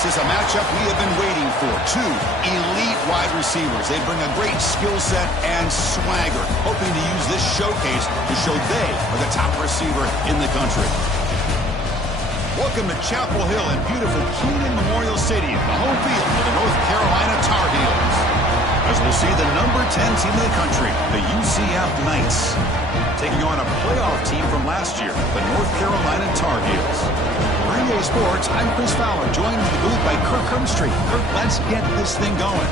This is a matchup we have been waiting for. Two elite wide receivers. They bring a great skill set and swagger, hoping to use this showcase to show they are the top receiver in the country. Welcome to Chapel Hill in beautiful Kenan Memorial Stadium, the home field for the North Carolina Tar Heels. As we'll see the number 10 team in the country, the UCF Knights, taking on a playoff team from last year, the North Carolina Tar Heels. For EA Sports, I'm Chris Fowler, joined in the booth by Kirk Hermstreet. Kirk, let's get this thing going.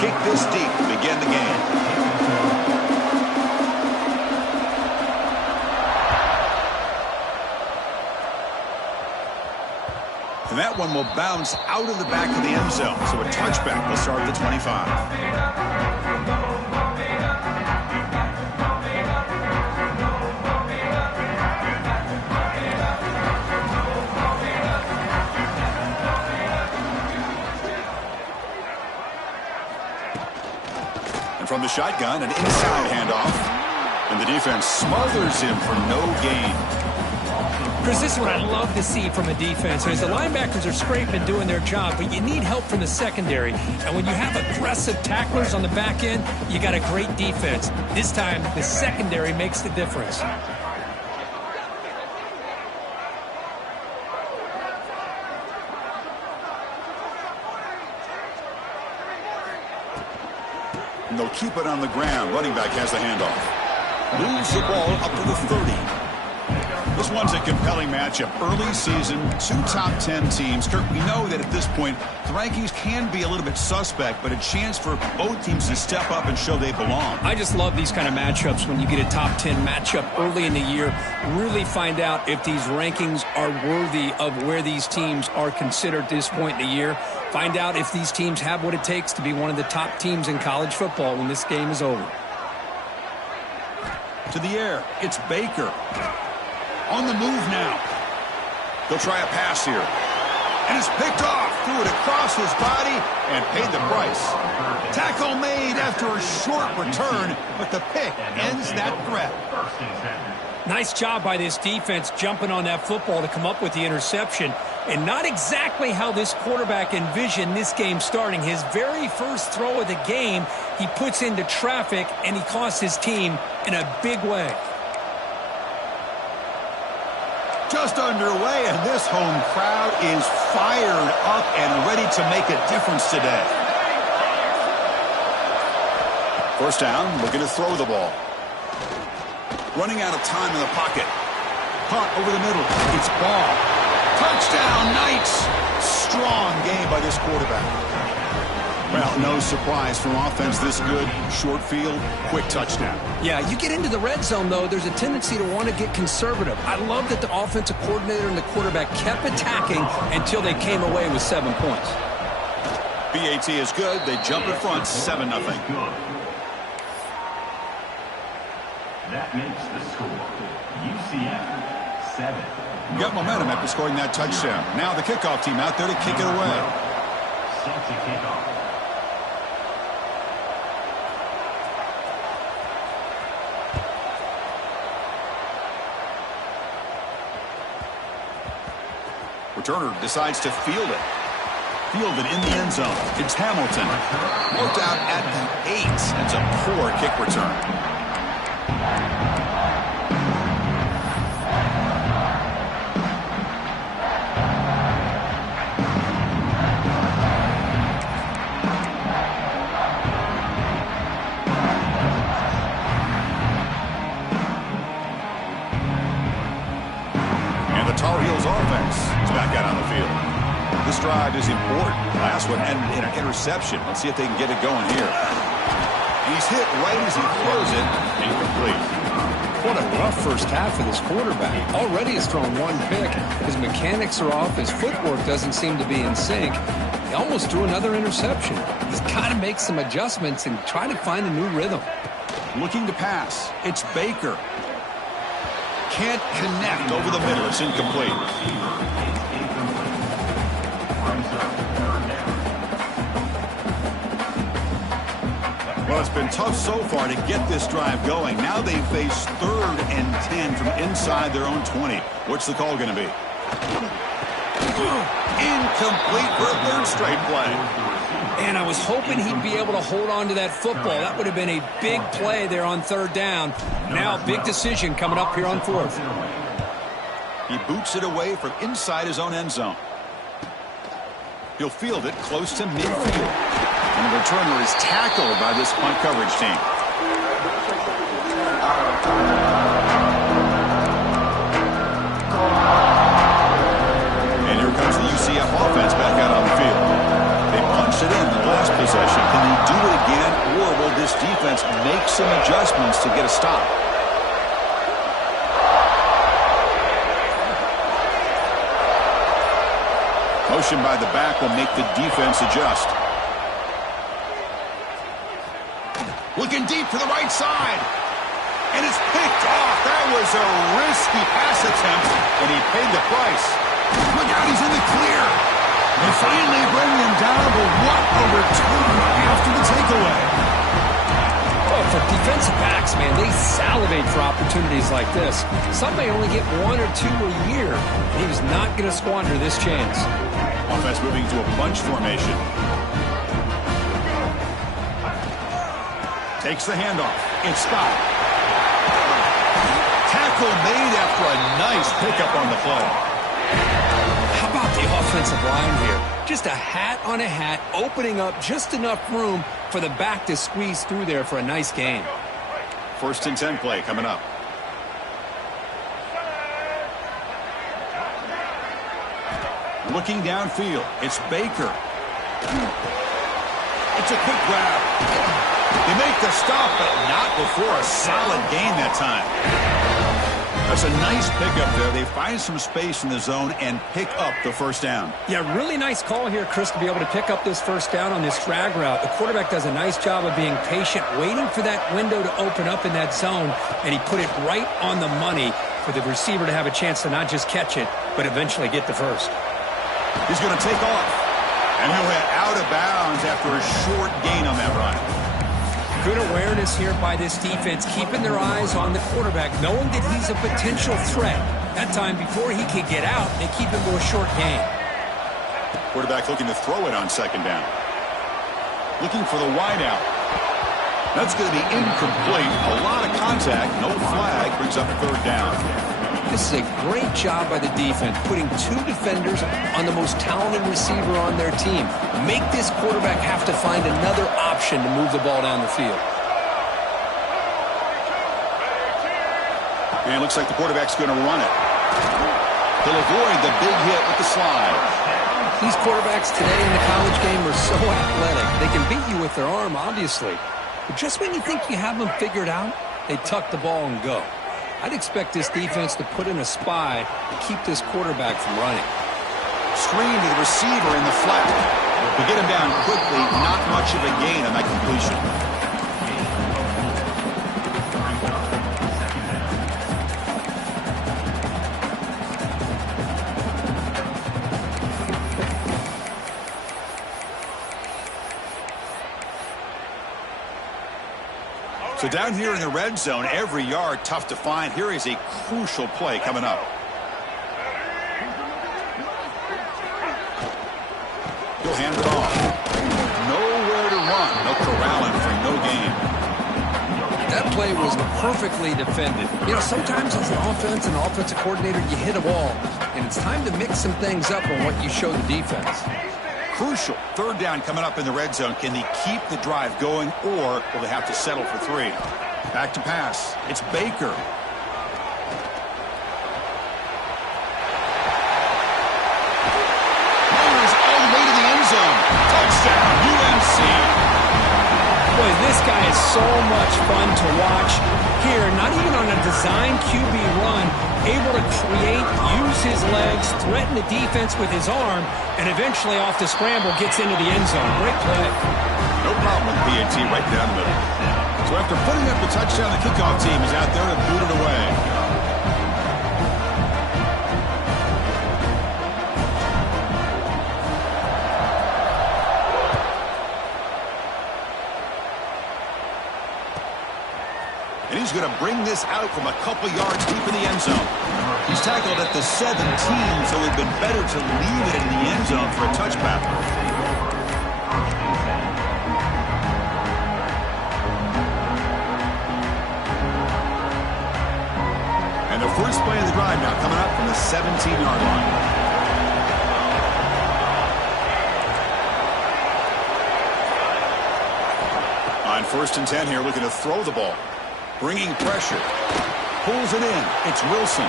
Kick this deep to begin the game. And that one will bounce out of the back of the end zone. So a touchback will start at the 25. From the shotgun, an inside handoff, and the defense smothers him for no gain. Chris, this is what I love to see from a defense. As the linebackers are scraping, doing their job, but you need help from the secondary. And when you have aggressive tacklers on the back end, you got a great defense. This time, the secondary makes the difference. And they'll keep it on the ground. Running back has the handoff. Moves the ball up to the 30. This one's a compelling matchup. Early season, two top 10 teams. Kirk, we know that at this point, the rankings can be a little bit suspect, but a chance for both teams to step up and show they belong. I just love these kind of matchups when you get a top 10 matchup early in the year. Really find out if these rankings are worthy of where these teams are considered at this point in the year. Find out if these teams have what it takes to be one of the top teams in college football when this game is over. To the air, it's Baker. On the move now. They'll try a pass here. And it's picked off. Threw it across his body and paid the price. Tackle made after a short return, but the pick ends that threat. Nice job by this defense jumping on that football to come up with the interception. And not exactly how this quarterback envisioned this game starting. His very first throw of the game, he puts into traffic, and he costs his team in a big way. Just underway, and this home crowd is fired up and ready to make a difference today. First down, looking to throw the ball. Running out of time in the pocket. Caught over the middle. It's Ball. Touchdown, Knights! Strong game by this quarterback. Well, no surprise from offense this good. Short field, quick touchdown. Yeah, you get into the red zone, though, there's a tendency to want to get conservative. I love that the offensive coordinator and the quarterback kept attacking until they came away with 7 points. BAT is good. They jump in front, 7-0. That makes the score UCF 7. Got momentum after scoring that touchdown. Now the kickoff team out there to kick it away. Set to kick off. Returner decides to field it. Fielded in the end zone. It's Hamilton. Worked out at the 8. That's a poor kick return. drive is important. Last one ended in an interception. Let's see if they can get it going here. He's hit right as he throws it. Incomplete. What a rough first half for this quarterback. Already has thrown one pick. His mechanics are off. His footwork doesn't seem to be in sync. He almost threw another interception. He's got to make some adjustments and try to find a new rhythm. Looking to pass. It's Baker. Can't connect over the middle. It's incomplete. Well, it's been tough so far to get this drive going. Now they face 3rd and 10 from inside their own 20. What's the call going to be? Incomplete for a 3rd straight play. And I was hoping he'd be able to hold on to that football. That would have been a big play there on 3rd down. Now a big decision coming up here on 4th. He boots it away from inside his own end zone. He'll field it close to midfield. And the returner is tackled by this punt coverage team. And here comes the UCF offense back out on the field. They punched it in the last possession. Can they do it again, or will this defense make some adjustments to get a stop? Motion by the back will make the defense adjust. Looking deep for the right side. And it's picked off. That was a risky pass attempt, and he paid the price. Look out, he's in the clear. They finally bring him down, but what a return after the takeaway. Well, for defensive backs, man, they salivate for opportunities like this. Some may only get 1 or 2 a year, and he was not going to squander this chance. Offense moving to a bunch formation. Takes the handoff. It's Scott. Tackle made after a nice pickup on the play. How about the offensive line here? Just a hat on a hat, opening up just enough room for the back to squeeze through there for a nice gain. 1st and 10 play coming up. Looking downfield. It's Baker. It's a quick grab. They make the stop, but not before a solid gain that time. That's a nice pickup there. They find some space in the zone and pick up the 1st down. Yeah, really nice call here, Chris, to be able to pick up this 1st down on this drag route. The quarterback does a nice job of being patient, waiting for that window to open up in that zone, and he put it right on the money for the receiver to have a chance to not just catch it, but eventually get the 1st. He's going to take off, and he'll head out of bounds after a short gain on that run. Good awareness here by this defense, keeping their eyes on the quarterback, knowing that he's a potential threat. That time, before he could get out, they keep him to a short gain. Quarterback looking to throw it on 2nd down. Looking for the wide out. That's going to be incomplete. A lot of contact, no flag, brings up 3rd down. This is a great job by the defense, putting 2 defenders on the most talented receiver on their team. Make this quarterback have to find another option to move the ball down the field. And it looks like the quarterback's going to run it. He'll avoid the big hit with the slide. These quarterbacks today in the college game are so athletic. They can beat you with their arm, obviously. But just when you think you have them figured out, they tuck the ball and go. I'd expect this defense to put in a spy to keep this quarterback from running. Screen to the receiver in the flat. To get him down quickly, not much of a gain on that completion. So down here in the red zone, every yard tough to find. Here is a crucial play coming up. He'll hand it off. Nowhere to run. No corralling for no gain. That play was perfectly defended. You know, sometimes as an offense and offensive coordinator, you hit a wall, and it's time to mix some things up on what you show the defense. Crucial 3rd down coming up in the red zone. Can they keep the drive going, or will they have to settle for 3? Back to pass. It's Baker. Fires all the way so much fun to watch. Here, not even on a design QB run, able to create, use his legs, threaten the defense with his arm, and eventually off the scramble gets into the end zone. Great play. No problem with PAT right down the middle. So after putting up the touchdown, the kickoff team is out there to boot it away. And he's going to bring this out from a couple yards deep in the end zone. He's tackled at the 17, so it would have been better to leave it in the end zone for a touchback. And the first play of the drive now coming up from the 17-yard line. On 1st and 10 here, looking to throw the ball. Bringing pressure. Pulls it in. It's Wilson.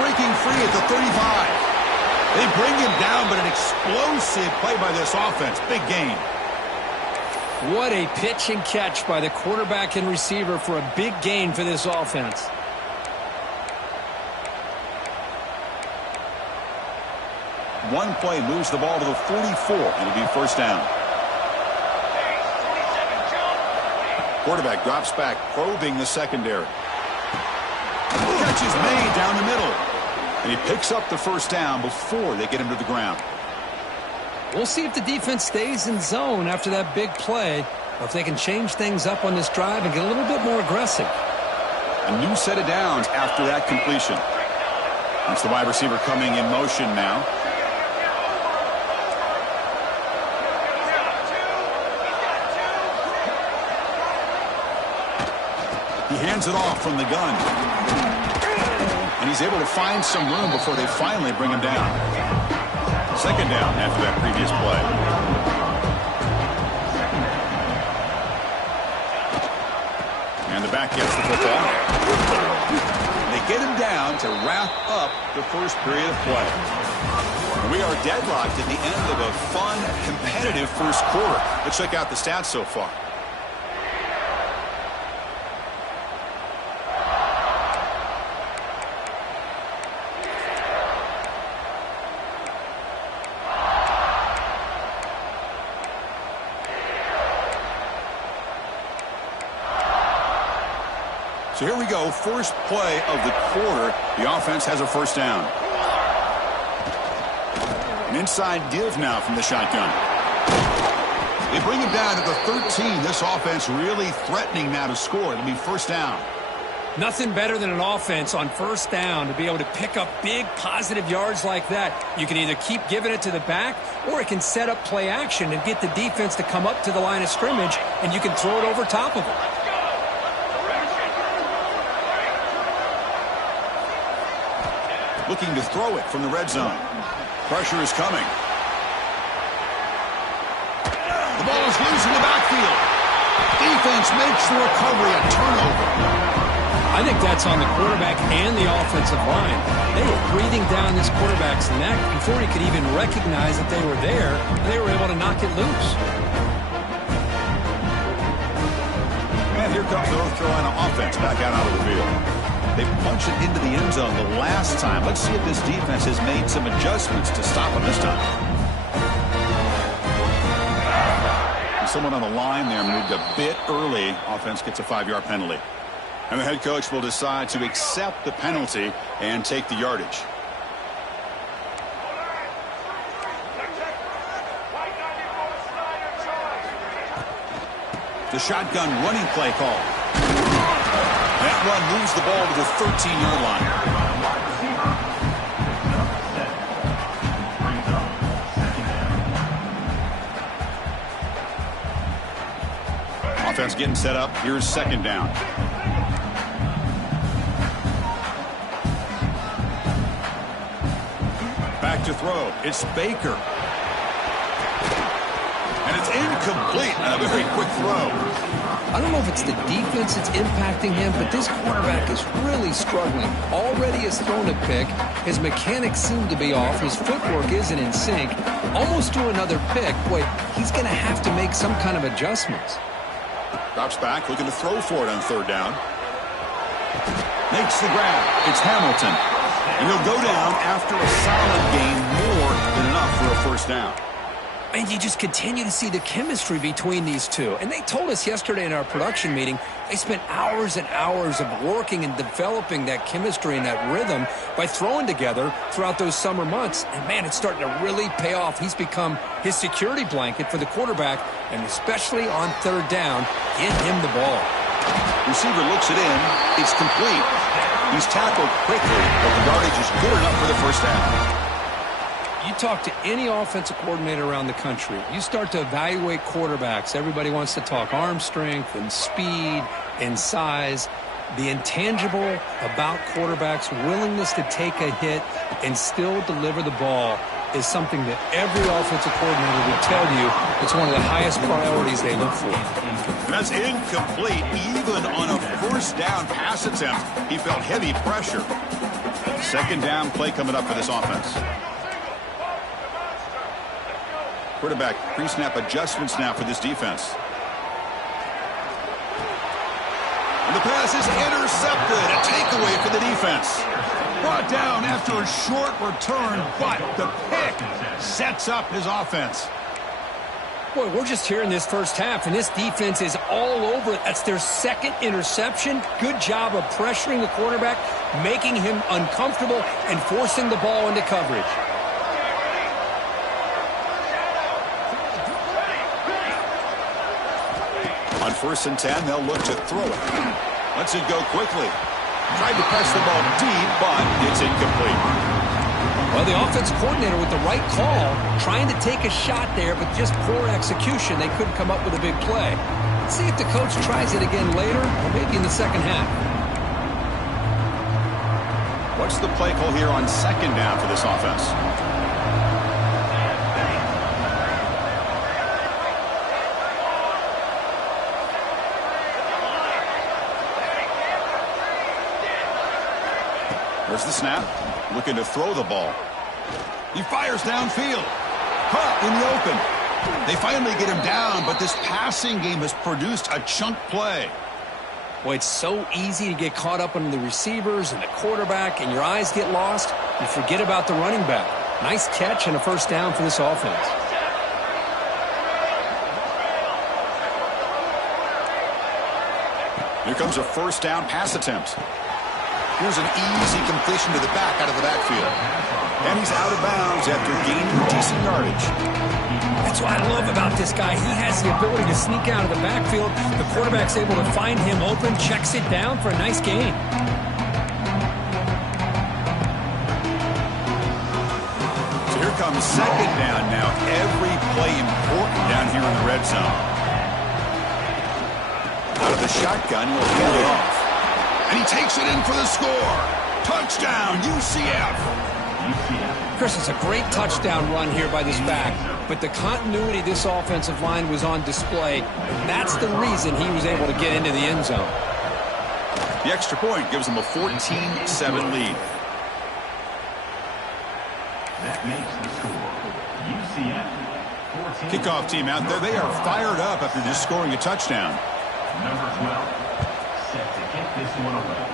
Breaking free at the 35. They bring him down, but an explosive play by this offense. Big gain. What a pitch and catch by the quarterback and receiver for a big gain for this offense. One play moves the ball to the 44. It'll be first down. Quarterback drops back, probing the secondary. Catch is made down the middle. And he picks up the first down before they get him to the ground. We'll see if the defense stays in zone after that big play, or if they can change things up on this drive and get a little bit more aggressive. A new set of downs after that completion. That's the wide receiver coming in motion now. He hands it off from the gun. And he's able to find some room before they finally bring him down. Second down after that previous play. And the back gets the football. They get him down to wrap up the first period of play. And we are deadlocked at the end of a fun, competitive first quarter. Let's check out the stats so far. So here we go, first play of the quarter. The offense has a first down. An inside give now from the shotgun. They bring him down to the 13. This offense really threatening now to score. It'll be first down. Nothing better than an offense on first down to be able to pick up big positive yards like that. You can either keep giving it to the back, or it can set up play action and get the defense to come up to the line of scrimmage, and you can throw it over top of it. Looking to throw it from the red zone. Pressure is coming. The ball is loose in the backfield. Defense makes the recovery, a turnover. I think that's on the quarterback and the offensive line. They were breathing down this quarterback's neck before he could even recognize that they were there, and they were able to knock it loose. And here comes the North Carolina offense back out onto the field. They punched it into the end zone the last time. Let's see if this defense has made some adjustments to stop them this time. And someone on the line there moved a bit early. Offense gets a 5-yard penalty. And the head coach will decide to accept the penalty and take the yardage. The shotgun running play call. That run moves the ball to the 13-yard line. Offense getting set up. Here's second down. Back to throw. It's Baker. And it's incomplete. A very quick throw. I don't know if it's the defense that's impacting him, but this quarterback is really struggling. Already has thrown a pick. His mechanics seem to be off. His footwork isn't in sync. Almost threw another pick. Boy, he's going to have to make some kind of adjustments. Drops back, looking to throw for it on third down. Makes the grab. It's Hamilton. And he'll go down after a solid gain, more than enough for a first down. And you just continue to see the chemistry between these two. And they told us yesterday in our production meeting, they spent hours and hours of working and developing that chemistry and that rhythm by throwing together throughout those summer months. And, man, it's starting to really pay off. He's become his security blanket for the quarterback, and especially on third down, give him the ball. Receiver looks it in. It's complete. He's tackled quickly, but the yardage is good enough for the first down. You talk to any offensive coordinator around the country, you start to evaluate quarterbacks. Everybody wants to talk arm strength and speed and size. The intangible about quarterbacks' willingness to take a hit and still deliver the ball is something that every offensive coordinator would tell you it's one of the highest priorities they look for. That's incomplete. Even on a first down pass attempt, he felt heavy pressure. Second down play coming up for this offense. Quarterback pre-snap adjustments now for this defense. And the pass is intercepted. A takeaway for the defense. Brought down after a short return, but the pick sets up his offense. Boy, we're just here in this first half, and this defense is all over it. That's their second interception. Good job of pressuring the quarterback, making him uncomfortable, and forcing the ball into coverage. On 1st and 10, they'll look to throw it. Lets it go quickly. Tried to press the ball deep, but it's incomplete. Well, the offensive coordinator with the right call, trying to take a shot there, but just poor execution. They couldn't come up with a big play. Let's see if the coach tries it again later, or maybe in the second half. What's the play call here on second down for this offense? There's the snap. Looking to throw the ball. He fires downfield. Caught in the open. They finally get him down, but this passing game has produced a chunk play. Boy, it's so easy to get caught up on the receivers and the quarterback, and your eyes get lost. You forget about the running back. Nice catch and a first down for this offense. Here comes a first down pass attempt. Here's an easy completion to the back out of the backfield. And he's out of bounds after gaining decent yardage. That's what I love about this guy. He has the ability to sneak out of the backfield. The quarterback's able to find him open, checks it down for a nice gain. So here comes second down now. Every play important down here in the red zone. Out of the shotgun, he'll hand it off. And he takes it in for the score. Touchdown, UCF. Chris, it's a great touchdown run here by this back, but the continuity of this offensive line was on display. That's the reason he was able to get into the end zone. The extra point gives them a 14-7 lead. That makes the score. UCF 14. Kickoff team out there. They are fired up after just scoring a touchdown. Number 12, set to kick this one away.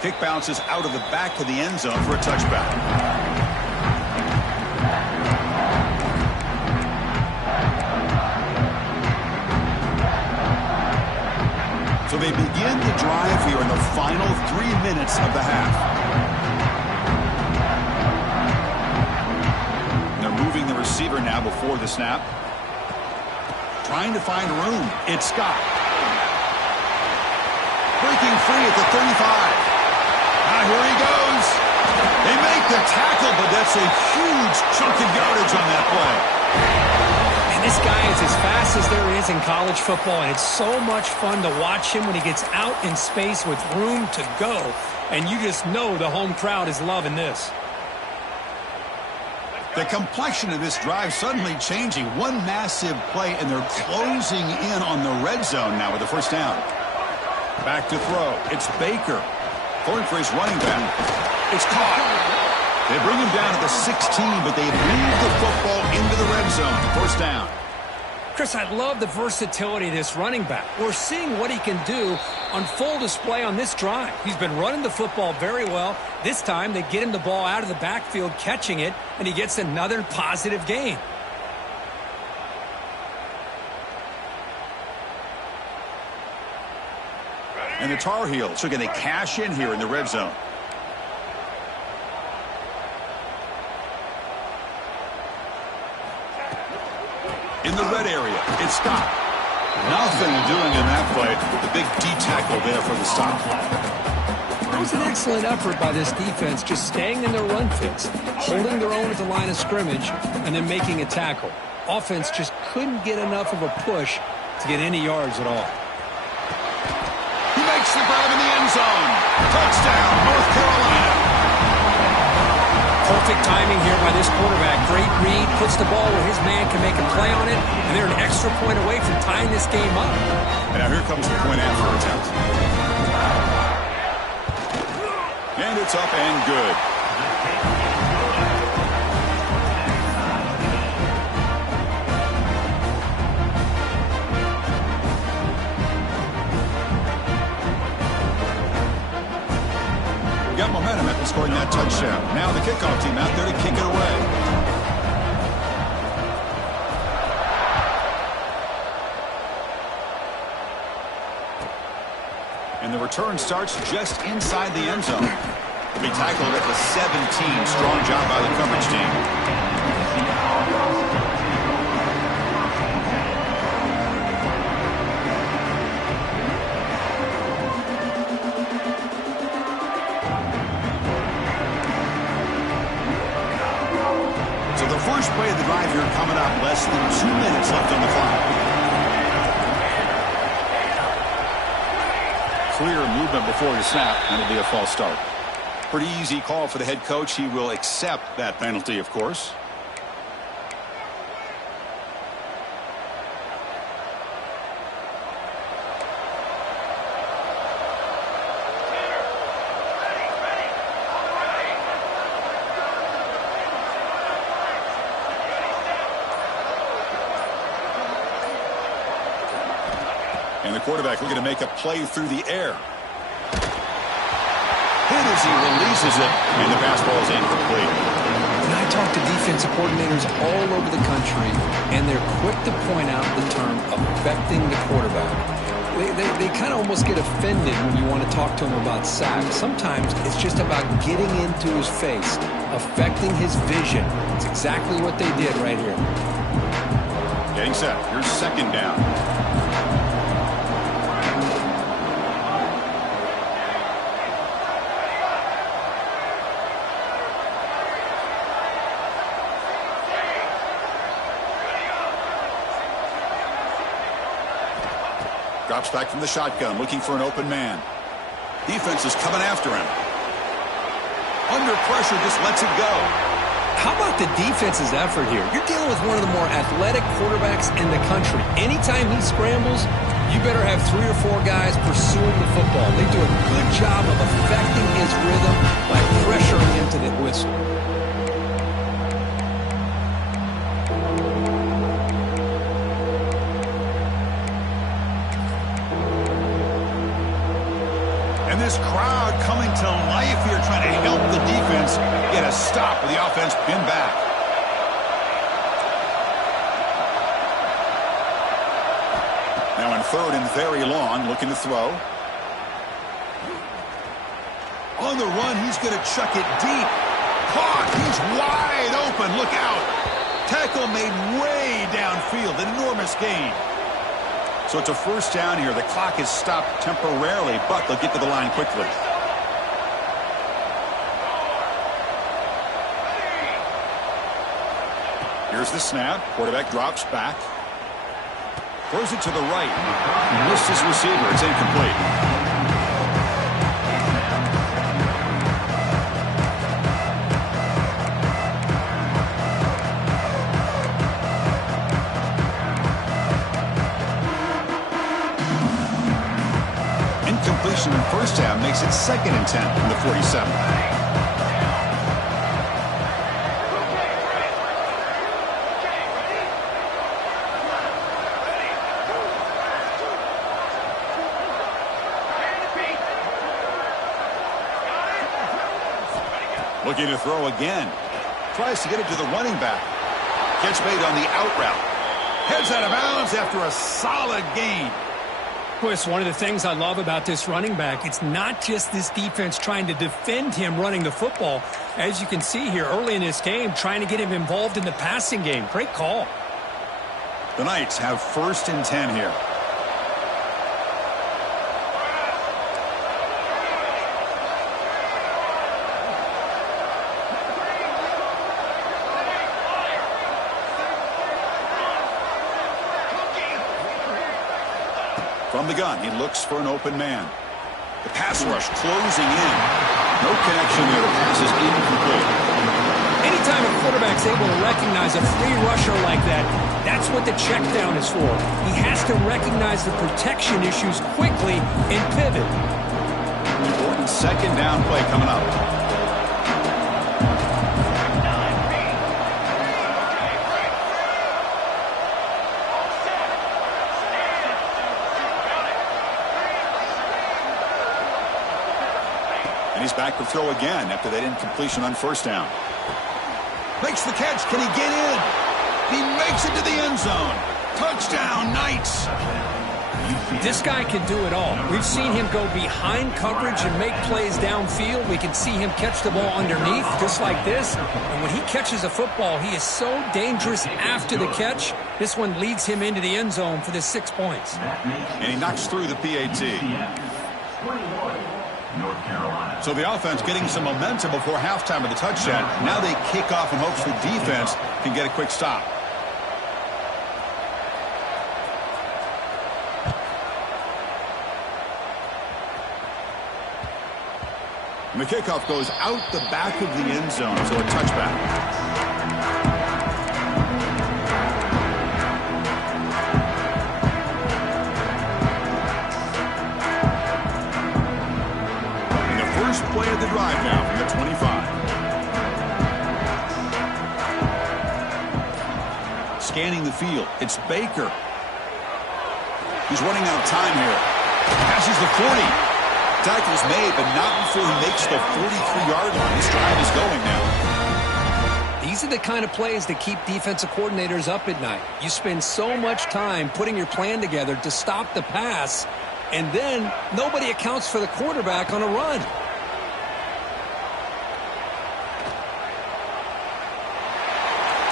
Kick bounces out of the back of the end zone for a touchback. So they begin the drive here in the final 3 minutes of the half. They're moving the receiver now before the snap. Trying to find room. It's Scott. Breaking free at the 35. Now here he goes. They make the tackle, but that's a huge chunk of yardage on that play. And this guy is as fast as there is in college football, and it's so much fun to watch him when he gets out in space with room to go. And you just know the home crowd is loving this. The complexion of this drive suddenly changing. One massive play, and they're closing in on the red zone now with the first down. Back to throw. It's Baker. Going for his running back. It's caught. They bring him down at the 16, but they move the football into the red zone. First down. Chris, I love the versatility of this running back. We're seeing what he can do on full display on this drive. He's been running the football very well. This time they get him the ball out of the backfield, catching it, and he gets another positive gain. And the Tar Heels are going to cash in here in the red zone. In the red area, it's stopped. Nothing doing in that play. The big D tackle there for the stop. It was an excellent effort by this defense, just staying in their run fits, holding their own at the line of scrimmage, and then making a tackle. Offense just couldn't get enough of a push to get any yards at all. He makes the grab in the end zone. Touchdown, North Carolina. Perfect timing here by this quarterback. Great read, puts the ball where his man can make a play on it, and they're an extra point away from tying this game up. And now here comes the point after attempt. And it's up and good. Got momentum after scoring that touchdown. Now the kickoff team out there to kick it away. And the return starts just inside the end zone. Will be tackled at the 17. Strong job by the coverage team. First play of the drive here coming up. Less than 2 minutes left on the clock. Clear movement before the snap, and it'll be a false start. Pretty easy call for the head coach. He will accept that penalty, of course. And the quarterback looking to make a play through the air. Hit as he releases it, and the pass ball is incomplete. And I talk to defensive coordinators all over the country, and they're quick to point out the term affecting the quarterback. They kind of almost get offended when you want to talk to them about sacks. Sometimes it's just about getting into his face, affecting his vision. It's exactly what they did right here. Getting set. Here's second down. Drops back from the shotgun, looking for an open man. Defense is coming after him. Under pressure, just lets it go. How about the defense's effort here? You're dealing with one of the more athletic quarterbacks in the country. Anytime he scrambles, you better have 3 or 4 guys pursuing the football. They do a good job of affecting his rhythm by pressuring him to the whistle. And this crowd coming to life here, trying to help the defense get a stop with the offense pinned back. Now in third and very long, looking to throw. On the run, he's going to chuck it deep. Caught, he's wide open, look out. Tackle made way downfield, an enormous gain. So it's a first down here. The clock is stopped temporarily, but they'll get to the line quickly. Here's the snap. Quarterback drops back. Throws it to the right. Missed his receiver. It's incomplete. Completion in first half makes it 2nd and 10 from the 47. Looking to throw again. Tries to get it to the running back. Catch made on the out route. Heads out of bounds after a solid gain. Chris, one of the things I love about this running back, it's not just this defense trying to defend him running the football. As you can see here early in this game, trying to get him involved in the passing game. Great call. The Knights have 1st and 10 here. From the gun, he looks for an open man. The pass rush closing in. No connection there. The pass is incomplete. Anytime a quarterback's able to recognize a free rusher like that, that's what the check down is for. He has to recognize the protection issues quickly and pivot. Important 2nd down play coming up. And he's back to throw again after that incompletion on 1st down. Makes the catch. Can he get in? He makes it to the end zone. Touchdown, Knights. This guy can do it all. We've seen him go behind coverage and make plays downfield. We can see him catch the ball underneath just like this. And when he catches a football, he is so dangerous after the catch. This one leads him into the end zone for the 6 points. And he knocks through the PAT. North Carolina. So the offense getting some momentum before halftime of the touchdown. Now they kick off in hopes the defense can get a quick stop. And the kickoff goes out the back of the end zone, so a touchback. First play of the drive now from the 25. Scanning the field. It's Baker. He's running out of time here. Passes the 40. Tackle's made, but not before he makes the 43-yard line. This drive is going now. These are the kind of plays that keep defensive coordinators up at night. You spend so much time putting your plan together to stop the pass, and then nobody accounts for the quarterback on a run.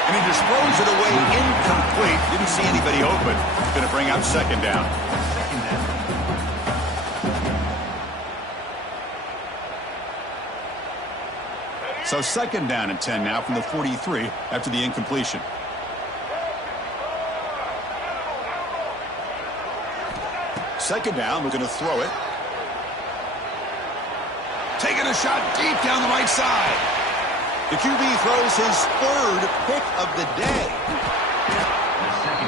And he just throws it away incomplete. Didn't see anybody open. Going to bring out 2nd down. So 2nd down and 10 now from the 43 after the incompletion. Second down, we're going to throw it. Taking a shot deep down the right side. The QB throws his 3rd pick of the day.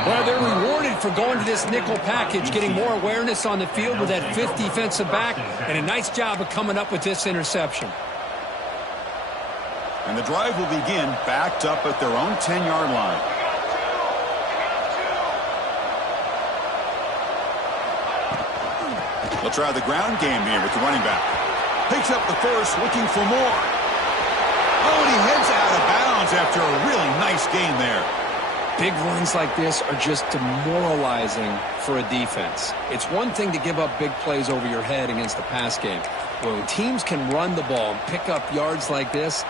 Well, they're rewarded for going to this nickel package, getting more awareness on the field with that 5th defensive back, and a nice job of coming up with this interception. And the drive will begin backed up at their own 10-yard line. They'll try the ground game here with the running back. Picks up the first, looking for more. Oh, and he heads out of bounds after a really nice gain there. Big runs like this are just demoralizing for a defense. It's one thing to give up big plays over your head against the pass game. When teams can run the ball and pick up yards like this,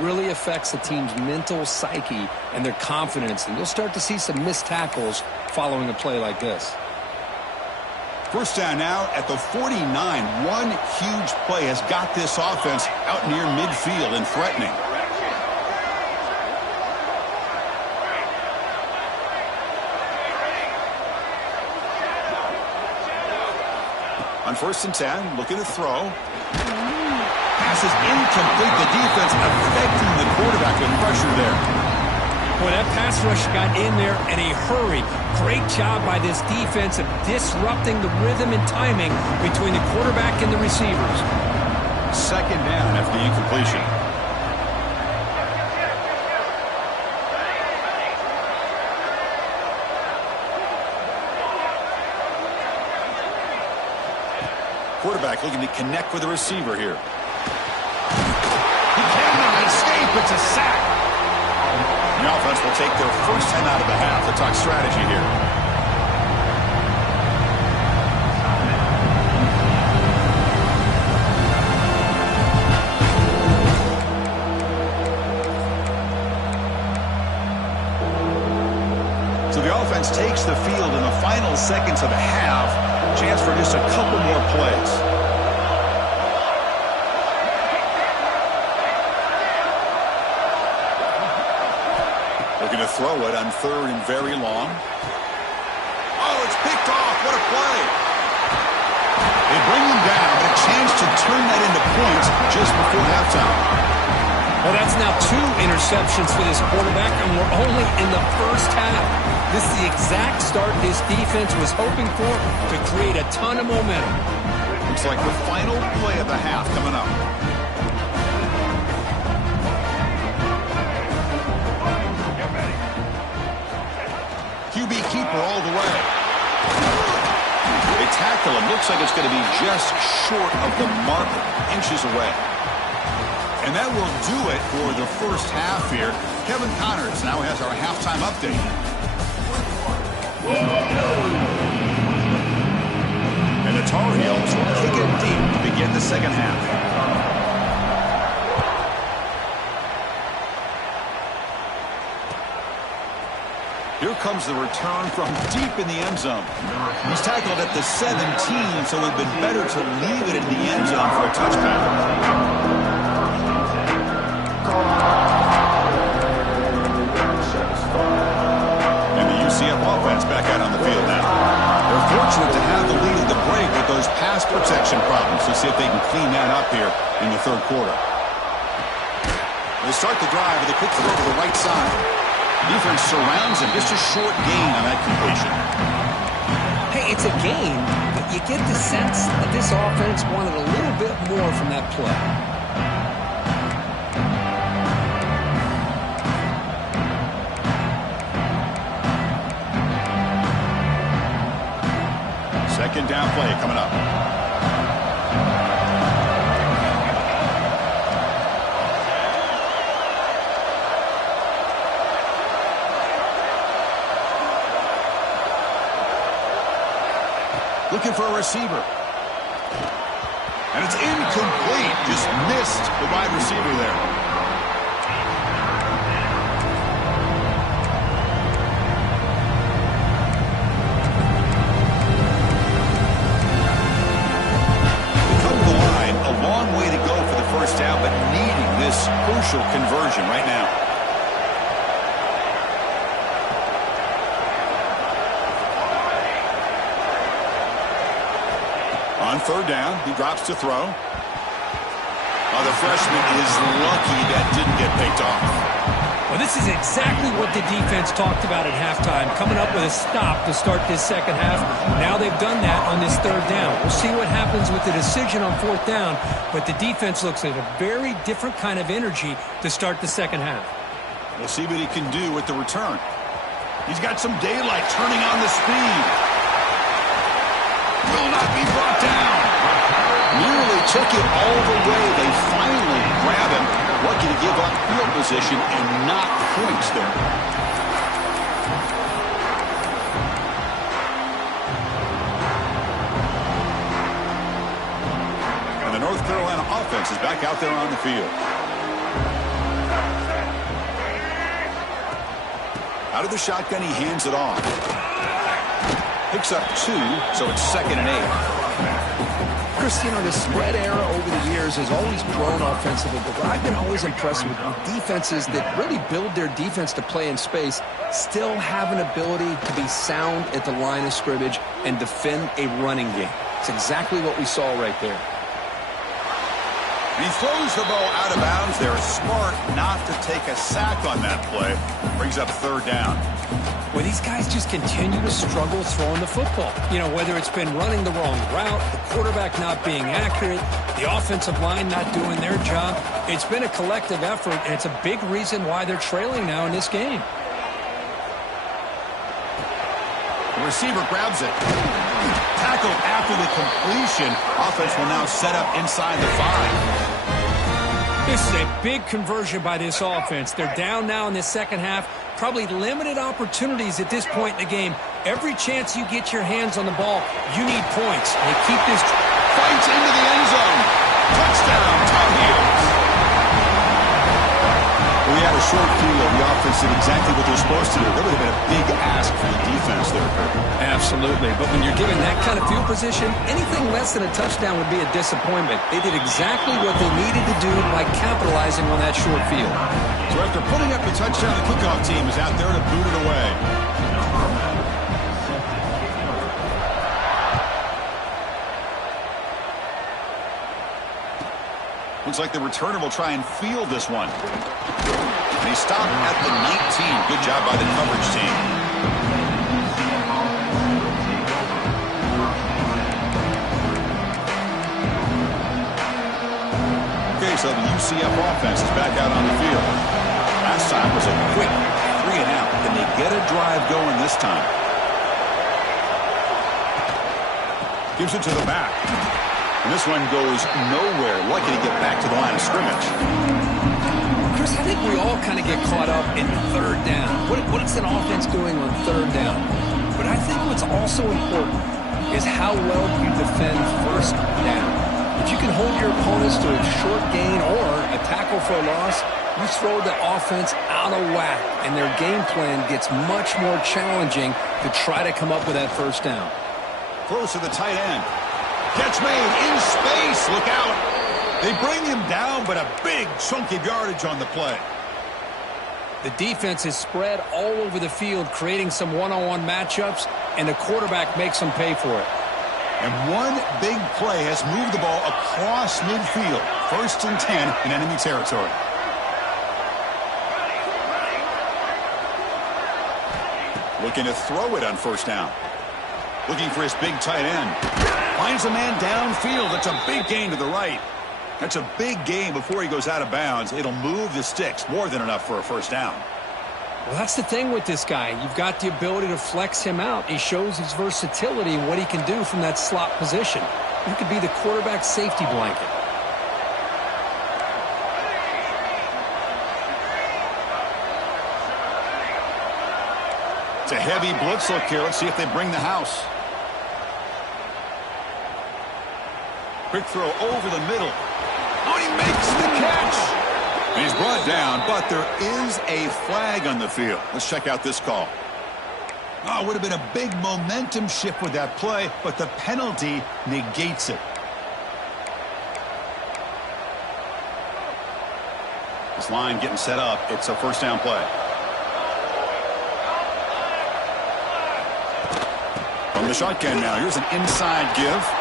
really affects the team's mental psyche and their confidence. And you'll start to see some missed tackles following a play like this. First down now at the 49. One huge play has got this offense out near midfield and threatening. On 1st and 10, looking to throw. Pass is incomplete. The defense affecting the quarterback with pressure there. Boy, that pass rush got in there in a hurry. Great job by this defense of disrupting the rhythm and timing between the quarterback and the receivers. Second down after the incompletion. Quarterback looking to connect with the receiver here. He cannot It's a sack. The offense will take their first time out of the half to talk strategy here. So the offense takes the field in the final seconds of the half. Chance for just a couple more plays. Looking to throw it on third and very long. Oh, it's picked off. What a play. They bring him down. A chance to turn that into points just before halftime. Well, that's now 2 interceptions for this quarterback, and we're only in the first half. This is the exact start this defense was hoping for to create a ton of momentum. Looks like the final play of the half coming up. QB keeper all the way. They tackle him. Looks like it's going to be just short of the marker, inches away. And that will do it for the first half here. Kevin Connors now has our halftime update. And the Tar Heels will kick it deep to begin the second half. Here comes the return from deep in the end zone. He's tackled at the 17, so it would have been better to leave it in the end zone for a touchdown. And the UCF offense back out on the field now. They're fortunate to have the lead at the break with those pass protection problems. Let's see if they can clean that up here in the third quarter. They start the drive with a quick throw to the right side. Defense surrounds him. Just a short gain on that completion. Hey, it's a gain, but you get the sense that this offense wanted a little bit more from that play. Second down play coming up. Looking for a receiver. And it's incomplete. Just missed the wide receiver there. Down, but needing this crucial conversion right now. On third down, he drops to throw. Oh, the freshman is lucky that didn't get picked off. Well, this is exactly what the defense talked about at halftime, coming up with a stop to start this second half. Now they've done that on this third down. We'll see what happens with the decision on fourth down, but the defense looks like a very different kind of energy to start the second half. We'll see what he can do with the return. He's got some daylight turning on the speed. Will not be brought down. Nearly took it all the way. They finally grab him. Lucky to give up field position and not points there. And the North Carolina offense is back out there on the field. Out of the shotgun, he hands it off. Picks up 2, so it's 2nd and 8. Chris, you know, the spread era over the years has always grown offensively, but what I've been always impressed with defenses that really build their defense to play in space still have an ability to be sound at the line of scrimmage and defend a running game. It's exactly what we saw right there. He throws the ball out of bounds there. Smart not to take a sack on that play. Brings up third down. Well, these guys just continue to struggle throwing the football. You know, whether it's been running the wrong route, the quarterback not being accurate, the offensive line not doing their job. It's been a collective effort, and it's a big reason why they're trailing now in this game. The receiver grabs it. Tackled after the completion. Offense will now set up inside the 5. This is a big conversion by this offense. They're down now in the second half. Probably limited opportunities at this point in the game. Every chance you get your hands on the ball, you need points. They keep this... Fights into the end zone. Touchdown, Tar Heels. We had a short field. The offense did exactly what they're supposed to do. That would have been a big ask for the defense there, Kirk. Absolutely. But when you're given that kind of field position, anything less than a touchdown would be a disappointment. They did exactly what they needed to do by capitalizing on that short field. So after putting up the touchdown, the kickoff team is out there to boot it away. Looks like the returner will try and field this one. And he stopped at the 19. Good job by the coverage team. Okay, so the UCF offense is back out on the field. Last time was a quick 3 and out. Can they get a drive going this time? Gives it to the back. And this one goes nowhere. Lucky to get back to the line of scrimmage. Chris, I think we all kind of get caught up in third down. What is an offense doing on third down? But I think what's also important is how well you defend first down. If you can hold your opponents to a short gain or a tackle for a loss, you throw the offense out of whack, and their game plan gets much more challenging to try to come up with that first down. Close to the tight end. Catch made in space. Look out. They bring him down, but a big chunk of yardage on the play. The defense is spread all over the field, creating some one-on-one matchups, and the quarterback makes them pay for it. And one big play has moved the ball across midfield. 1st and 10 in enemy territory. Looking to throw it on first down. Looking for his big tight end. Finds a man downfield. That's a big gain to the right. That's a big gain before he goes out of bounds. It'll move the sticks. More than enough for a first down. Well, that's the thing with this guy. You've got the ability to flex him out. He shows his versatility and what he can do from that slot position. He could be the quarterback safety blanket. It's a heavy blitz look here. Let's see if they bring the house. Quick throw over the middle. Oh, he makes the catch. And he's brought down, but there is a flag on the field. Let's check out this call. Oh, it would have been a big momentum shift with that play, but the penalty negates it. This line getting set up. It's a first down play. From the shotgun now. Here's an inside give.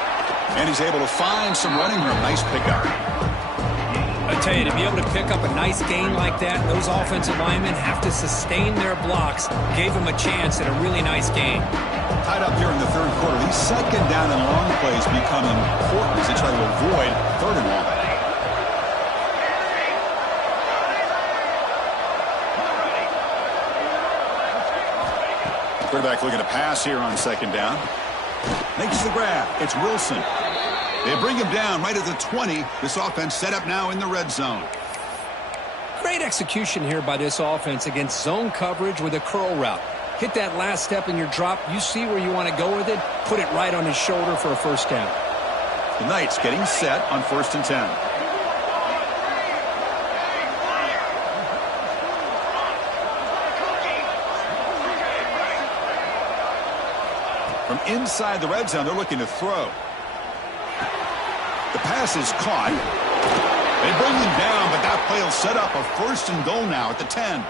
And he's able to find some running room. Nice pickup. I tell you, to be able to pick up a nice gain like that, those offensive linemen have to sustain their blocks. Gave him a chance at a really nice gain. Tied up here in the third quarter. These second down and long plays become important as they try to avoid third and long. Quarterback looking to pass here on second down. Makes the grab. It's Wilson. They bring him down right at the 20. This offense set up now in the red zone. Great execution here by this offense against zone coverage with a curl route. Hit that last step in your drop. You see where you want to go with it. Put it right on his shoulder for a first down. The Knights getting set on 1st and 10. From inside the red zone, they're looking to throw. The pass is caught. They bring him down, but that play will set up a 1st and goal now at the 10.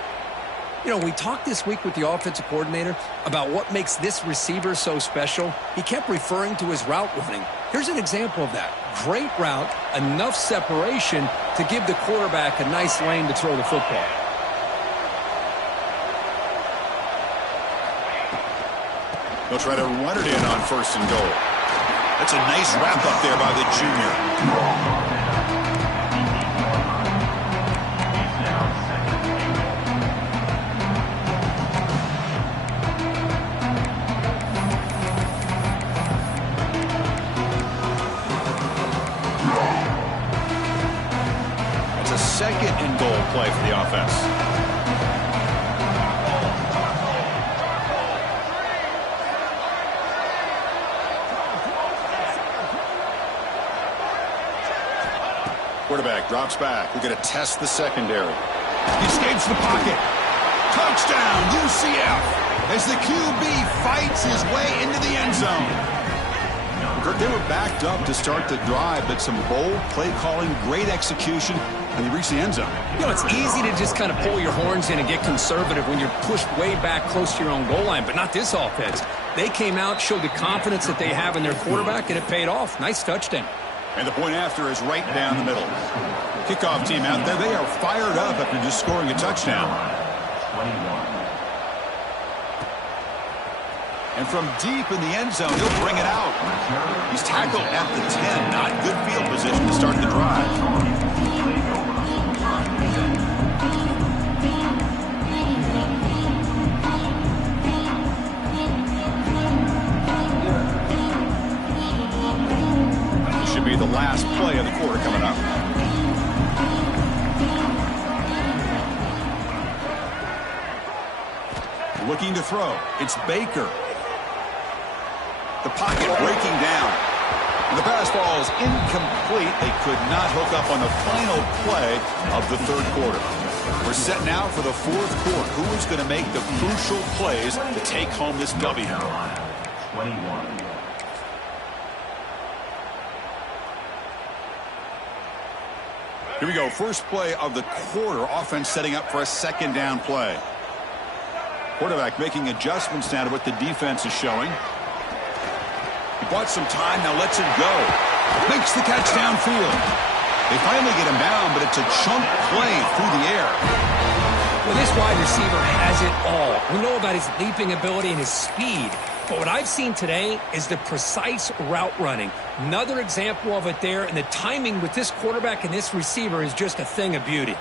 You know, we talked this week with the offensive coordinator about what makes this receiver so special. He kept referring to his route running. Here's an example of that. Great route, enough separation to give the quarterback a nice lane to throw the football. They'll try to run it in on 1st and goal. That's a nice wrap up there by the junior. play for the offense. Quarterback drops back. We're going to test the secondary. He escapes the pocket. Touchdown, UCF, as the QB fights his way into the end zone. They were backed up to start the drive, but some bold play calling, great execution, and they reached the end zone. You know, it's easy to just kind of pull your horns in and get conservative when you're pushed way back close to your own goal line, but not this offense. They came out, showed the confidence that they have in their quarterback, and it paid off. Nice touchdown. And the point after is right down the middle. Kickoff team out there, they are fired up after just scoring a touchdown. 21. And from deep in the end zone, he'll bring it out. He's tackled at the 10. Not good field position to start the drive. This should be the last play of the quarter coming up. Looking to throw. It's Baker. The pocket breaking down. And the pass ball is incomplete. They could not hook up on the final play of the third quarter. We're set now for the fourth quarter. Who is going to make the crucial plays to take home this W? 21. Here we go. First play of the quarter. Offense setting up for a second down play. Quarterback making adjustments now to what the defense is showing. He bought some time, now lets it go. Makes the catch downfield. They finally get him down, but it's a chunk play through the air. Well, this wide receiver has it all. We know about his leaping ability and his speed, but what I've seen today is the precise route running. Another example of it there, and the timing with this quarterback and this receiver is just a thing of beauty.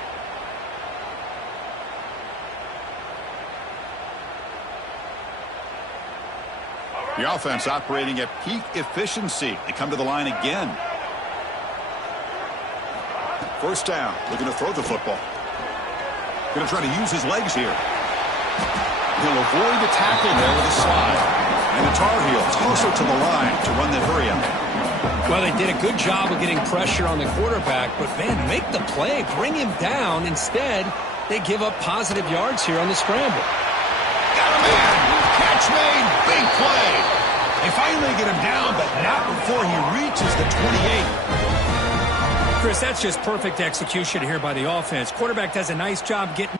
The offense operating at peak efficiency. They come to the line again. First down. Looking to throw the football. Going to try to use his legs here. He'll avoid the tackle there with a slide. And the Tar Heels closer to the line to run the hurry up. Well, they did a good job of getting pressure on the quarterback, but, man, make the play. Bring him down. Instead, they give up positive yards here on the scramble. Got a man. Catch made. Big play. They finally get him down, but not before he reaches the 28. Chris, that's just perfect execution here by the offense. Quarterback does a nice job getting